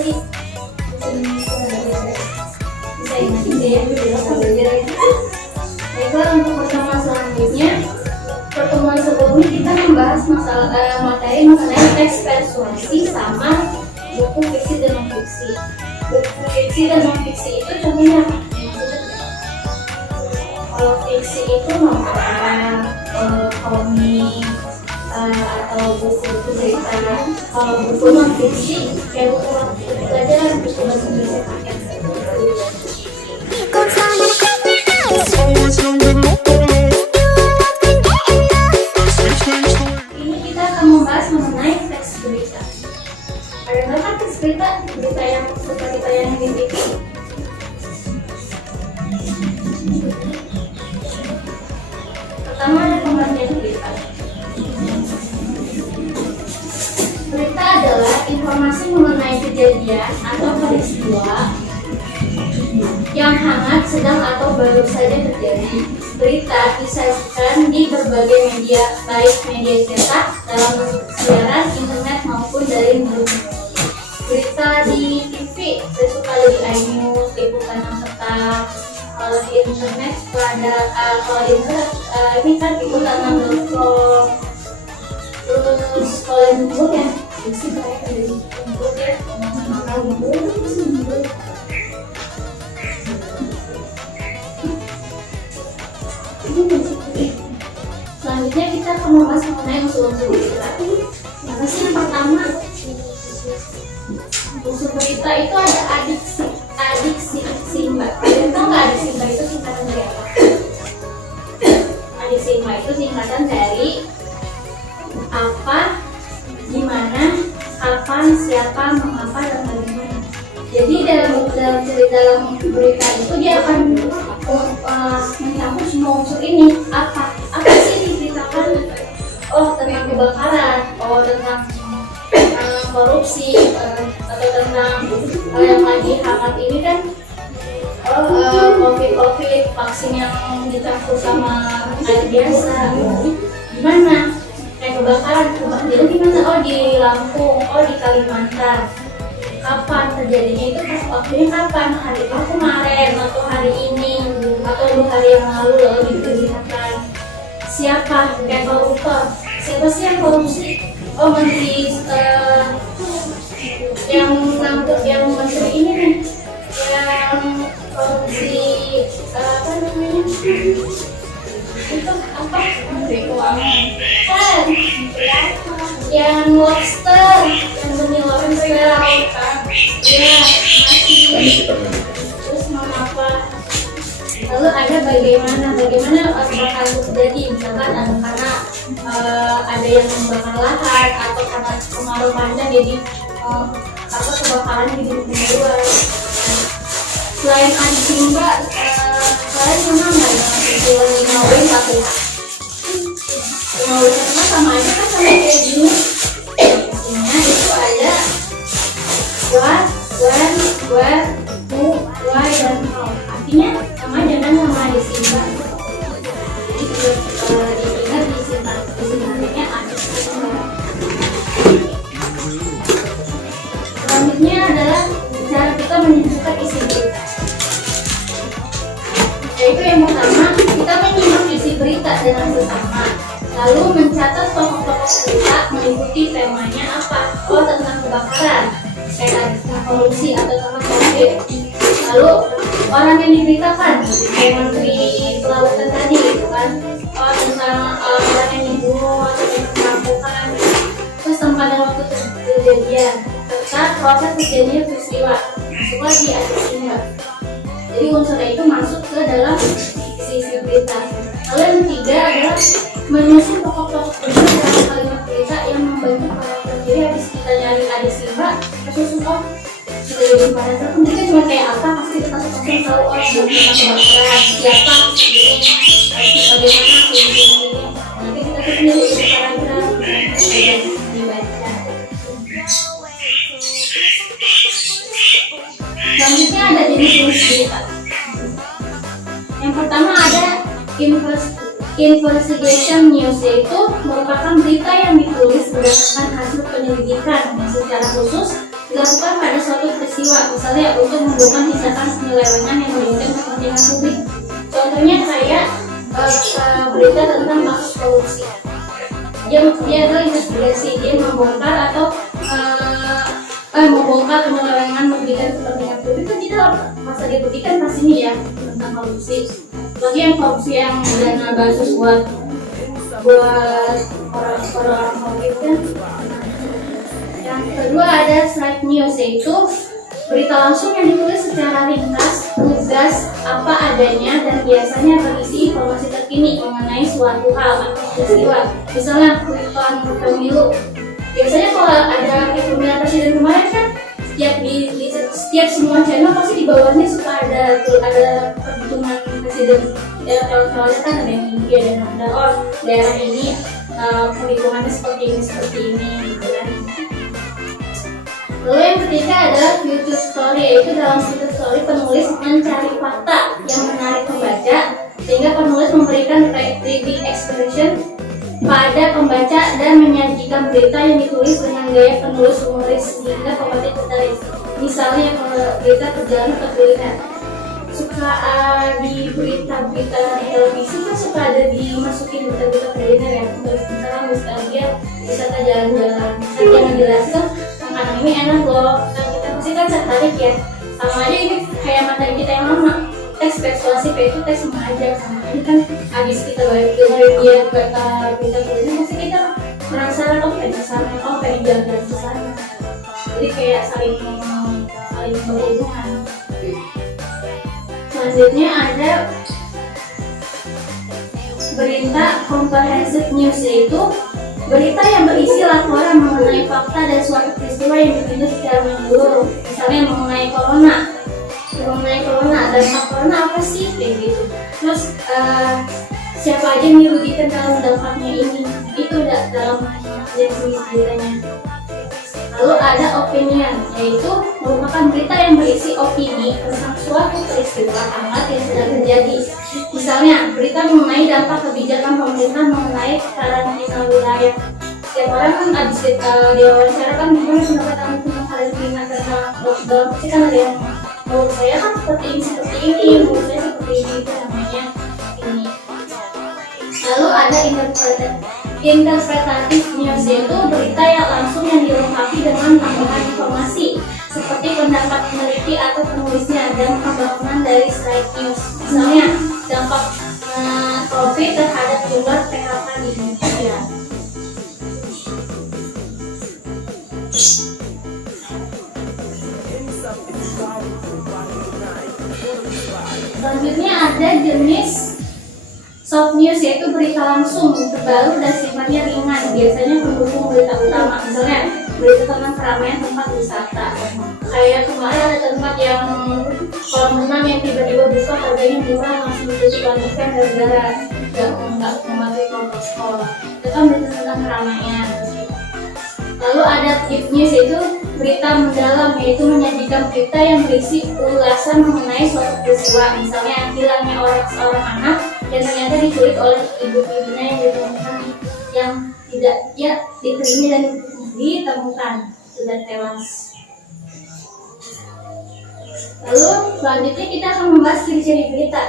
sih? Bisa ya, baiklah, untuk pertemuan selanjutnya, pertemuan sebelumnya kita membahas materi mengenai teks persuasi sama buku fiksi dan non fiksi. Buku fiksi dan non fiksi itu contohnya apa? Kalau fiksi itu novel, komik, atau buku cerita. Kalau buku non fiksi kayak buku pelajaran, buku bahasa Indonesia paket. Ini kita akan membahas mengenai teks berita. Ada berapa teks berita yang suka ditayangin di TV? Pertama ada pengertian berita. Berita adalah informasi mengenai kejadian atau peristiwa yang hangat, sedang atau baru saja terjadi. Berita disajikan di berbagai media, baik media cetak, dalam bentuk siaran, internet maupun dari media. Berita di TV suka dari iNews, Liputan Tetap. Kalau di internet kalau di internet ini kan liputan6.com. Terus kalau di buku ya, isi kayak dari buku ya, selanjutnya kita akan membahas mengenai unsur-unsur berita. Apa sih yang pertama? Unsur berita itu ada adiksi-simba. Kalian tahu nggak adiksi-simba itu singkatan dari apa? Adiksi-simba itu singkatan dari apa, gimana, kapan, siapa, mengapa, dan bagaimana. Jadi dalam berita itu dia akan mencakup semua unsur ini. Apa sih diceritakan? Oh, tentang kebakaran, oh tentang korupsi, atau tentang yang lagi hangat ini kan, COVID, vaksin yang dicampur sama air biasa. Gimana? Kayak kebakaran di mana? Oh, di Lampung, oh di Kalimantan. Kapan terjadinya itu? Pas waktunya kapan? Hari kemarin atau hari ini atau 2 hari yang lalu diberitakan. Siapa? Kayak koruptor. Siapa sih yang korupsi? Oh, menteri yang menteri ini nih, yang korupsi apa namanya? Itu apa? Menteri Keuangan. Kan? Yang lobster, yang benih lobster. Ya, masih. Terus mengapa? Lalu ada bagaimana bakal terjadi, misalkan karena ada yang membakar lahan atau karena kemarau panjang jadi kebakaran di luar. Selain adiksi-simba, kalian pernah nggak yang film 5W1H? 5W1H sama aja kan sama kayak gini. Artinya itu ada what, when, where, who, why, dan how. Artinya sama aja kan sama adiksi-simba. Jadi diingat disingkatnya adiksi-simba. Selanjutnya adalah cara kita menunjukkan isi berita. Yaitu yang pertama, kita menyimak isi berita dengan sesama, lalu mencatat tokoh-tokoh berita mengikuti temanya apa. Oh, tentang kebakaran, kayak tentang korupsi atau tentang COVID. Lalu orang yang diberitakan, kayak menteri kelautan tadi, gitu kan. Oh, tentang orang yang dibunuh atau tentang perampokan. Terus tempat dan waktu kejadian, serta proses terjadinya peristiwa. Masuklah di adiksi-simba. Jadi unsurnya itu masuk ke dalam isi berita. Lalu yang ketiga adalah menyusun tokoh-tokoh berita dalam kalimat berita yang membantu karakter. Jadi habis kita nyari adiksi-simba, kita susun kita jadi karakter. Mungkin cuma kayak apa, pasti kita langsung tahu orang yang tentang kebakaran, siapa, bagaimana, nanti kita susun jadi karakter dibaca. Selanjutnya ada jenis berita. Yang pertama ada investigation news, yaitu merupakan berita yang ditulis berdasarkan hasil penyelidikan yang secara khusus dilakukan pada suatu peristiwa, misalnya untuk membongkar tindakan penyelewengan yang merugikan kepentingan publik. Contohnya kayak berita tentang kasus korupsi. Dia adalah investigasi, dia membongkar atau membongkar penyelewengan merugikan kepentingan publik. Kan kita masa dia buktikan pastinya ya tentang korupsi. Lagi yang korupsi yang dana bansos buat orang-orang konkret kan. Yang kedua ada slide news, yaitu berita langsung yang ditulis secara ringkas, tugas apa adanya, dan biasanya berisi informasi terkini mengenai suatu hal atau peristiwa. Misalnya quick count pemilu. Biasanya kalau ada pemilihan presiden kemarin kan setiap semua channel pasti di bawahnya suka ada perhitungan presiden. Ya, kalau kan ada yang tinggi, ada daerah ini perhitungannya seperti ini gitu kan. Lalu yang ketiga adalah future story, yaitu dalam future story penulis mencari fakta yang menarik pembaca sehingga penulis memberikan reading expression pada pembaca dan menyajikan berita yang ditulis dengan gaya penulis humoris sehingga pembaca tertarik. Misalnya berita perjalanan ke kuliner, suka di berita-berita di televisi kan suka ada dimasukin berita-berita kuliner ya, misalnya dia wisata jalan-jalan, saya menjelaskan makanan ini enak loh, dan kita pasti kan tertarik ya. Sama aja ini kayak materi kita yang lama, teks persuasif itu teks mengajak. Sama ini kan habis kita dengerin dia berita kuliner, pasti kita penasaran, pengen kesana, pengen jalan-jalan kesana. Jadi kayak saling berhubungan. Selanjutnya ada berita comprehensive news, yaitu berita yang berisi laporan mengenai fakta dan suatu peristiwa yang ditinjau secara menyeluruh. Misalnya mengenai corona, dampak corona apa sih, kayak gitu. Terus siapa aja yang dirugikan dalam dampaknya ini, itu dalam definisi beritanya. Lalu ada opinion, yaitu merupakan berita yang berisi opini tentang suatu peristiwa hangat yang sedang terjadi. Misalnya, berita mengenai dampak kebijakan pemerintah mengenai karantina wilayah. Setiap orang kan habis diwawancara kan gimana pendapat kamu tentang karantina karena lockdown. Pasti kan ada yang menurut saya kan seperti ini, menurut saya seperti ini, itu namanya ini. Lalu ada interpretatif news, yaitu berita yang langsung yang dilengkapi dengan tambahan informasi seperti pendapat peneliti atau penulisnya dan pembangunan dari slide news. Misalnya dampak COVID terhadap jumlah PHK di Indonesia. Selanjutnya ada jenis soft news, yaitu berita langsung terbaru dan sifatnya ringan, biasanya pendukung berita utama. Misalnya berita tentang keramaian tempat wisata. Kayak kemarin ada tempat yang kolam renang yang tiba-tiba buka harganya murah langsung ditutup-lanjutkan gara-gara nggak memakai protokol. Itu kan berita tentang keramaian. Lalu ada tip news, yaitu berita mendalam, yaitu menyajikan berita yang berisi ulasan mengenai suatu peristiwa. Misalnya hilangnya seorang anak dan ternyata diculik oleh ibu-ibunya yang ditemukan yang tidak diterima dan ditemukan sudah tewas. Lalu selanjutnya kita akan membahas ciri-ciri berita.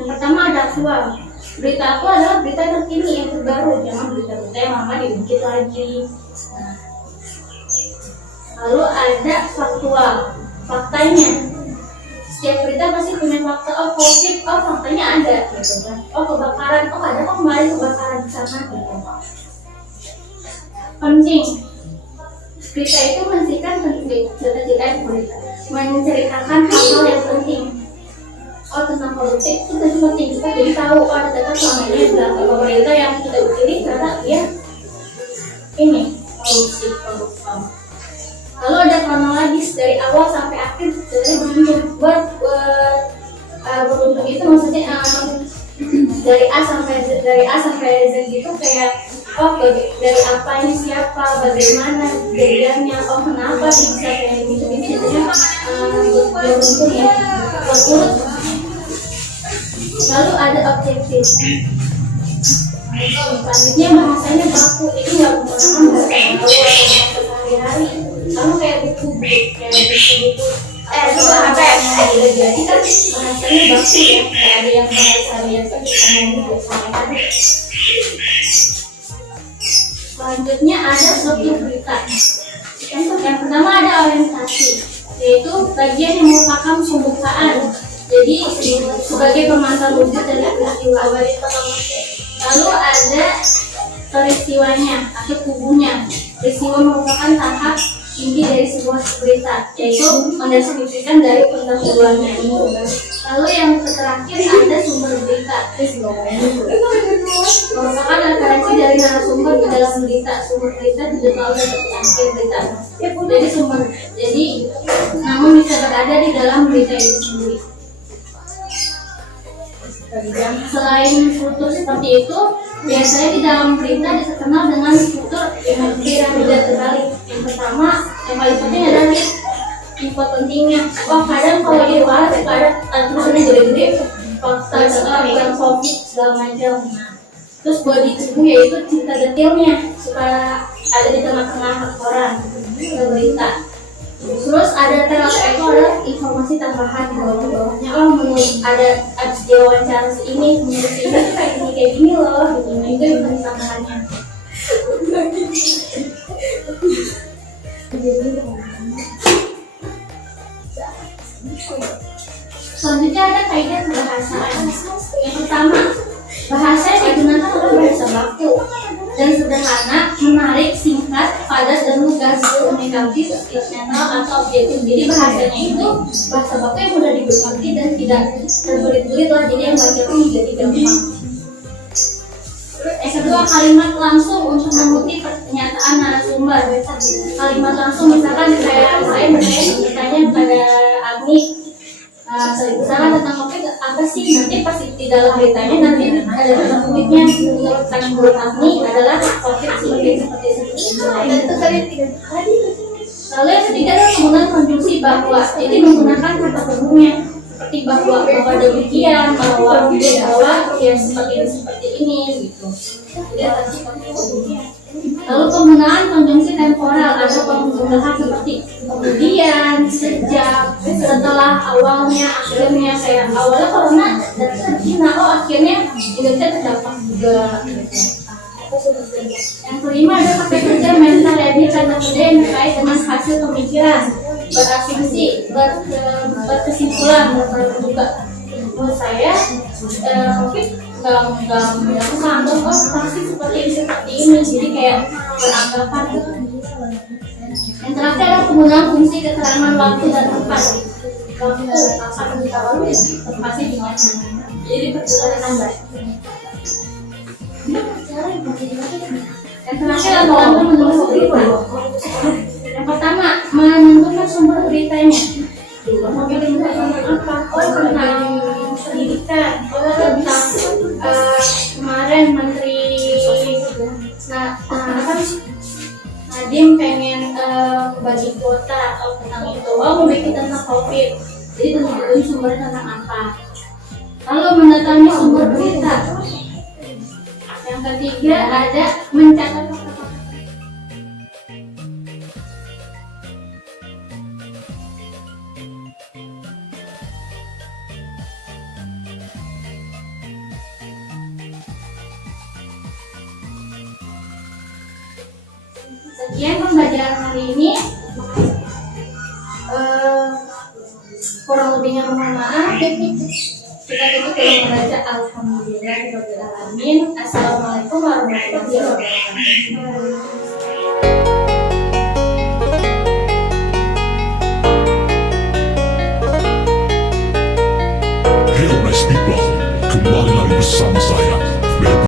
Yang pertama ada aktual. Berita aku adalah berita terkini yang terbaru, jangan berita-berita yang lama diungkit lagi. Lalu ada faktual, faktanya. Setiap berita pasti punya fakta. COVID, faktanya ada, gitu kan. Kebakaran, ada kemarin kebakaran di sana, gitu. Penting, berita itu menceritakan hal-hal yang penting. Tentang korupsi itu penting, kita jadi tahu ternyata selama ini adalah pemerintah yang kita pilih ternyata dia ini korupsi. Lalu ada kronologis dari awal sampai akhir, sebenarnya beruntung itu maksudnya dari A sampai Z gitu, kayak dari apa ini siapa, bagaimana kejadiannya, kenapa dia bisa kayak gitu, jadinya beruntung ya, berurut. Lalu ada objektif. Selanjutnya bahasanya baku, ini nggak menggunakan bahasa yang sehari-hari. Sama kayak buku-buku itu bahasa yang udah jadi kan bahasanya baku ya, kayak ada yang bahasa biasa kita ngomong biasanya. Selanjutnya ada struktur berita. Yang pertama ada orientasi, yaitu bagian yang merupakan pembukaan. Jadi sebagai pemantau wujud dari peristiwa. Lalu ada peristiwanya atau kubunya. Peristiwa merupakan tahap inti dari sebuah berita, yaitu mendeskripsikan dari pendahuluannya. Lalu yang terakhir ada sumber berita. Merupakan referensi dari narasumber di dalam berita. Sumber berita tidak selalu dapat akhir berita. Jadi namun bisa berada di dalam berita itu sendiri. Selain struktur seperti itu, biasanya di dalam berita dikenal dengan struktur piramida terbalik. Yang pertama, yang paling penting adalah info pentingnya. Kadang kalau di luar ada tulisannya gede-gede, fakta tentang COVID segala macam. Terus body tubuh yaitu cerita detailnya supaya ada di tengah-tengah koran berita. Terus ada terakhir itu ada informasi tambahan di bawah-bawahnya. Menurut ada abis diwawancara ini, menurut ini kayak gini loh, gitu. Itu informasi tambahannya. Selanjutnya ada kaidah kebahasaan. Yang pertama, bahasa yang digunakan adalah bahasa baku dan sederhana, menarik, singkat, padat, dan lugas, komunikatif, netral atau objektif. Jadi bahasanya itu bahasa baku yang mudah dimengerti dan tidak terbelit-belit lah. Jadi yang baca pun menjadi gampang. Yang kedua, kalimat langsung untuk mengutip pernyataan narasumber. Kalimat langsung misalkan saya bertanya pada Agni, misalkan tentang COVID apa sih, nanti pas di dalam beritanya nanti ada tentang COVID-nya. Menurut Agni adalah COVID seperti itu. Lalu yang ketiga adalah penggunaan konjungsi bahwa, jadi menggunakan kata umumnya seperti bahwa demikian, bahwa ya seperti ini gitu. Lalu penggunaan konjungsi temporal atau penggunaan seperti kemudian, sejak, setelah, awalnya, akhirnya. Kayak awalnya corona datang ke Cina, akhirnya Indonesia terdampak juga. Yang kelima ada pakai kerja mental lebih tanda kerja yang terkait dengan hasil pemikiran, berasumsi, berkesimpulan, juga. Menurut saya, COVID nggak menganggap pasti seperti ini, jadi kayak beranggapan. Yang terakhir adalah penggunaan fungsi keterangan waktu dan tempat. Waktu kapan kita lalu ya, tempatnya di mana. Jadi perjalanan tambah. Yang terakhir adalah menulis berita. Yang pertama, menentukan sumber beritanya. Memilih tentang apa? Tentang pendidikan. Tentang kemarin Menteri Nadiem pengen bagi kuota atau tentang itu. Memilih tentang COVID. Jadi tentukan sumbernya tentang apa. Lalu mendatangi sumber berita. Yang ketiga ada mencatat fakta-fakta. Sekian pembelajaran hari ini. Kurang lebihnya mohon maaf. Kita tutup dengan membaca Alhamdulillahirrahmanirrahim. Assalamualaikum warahmatullahi wabarakatuh. Hello nice people, kembali lagi bersama saya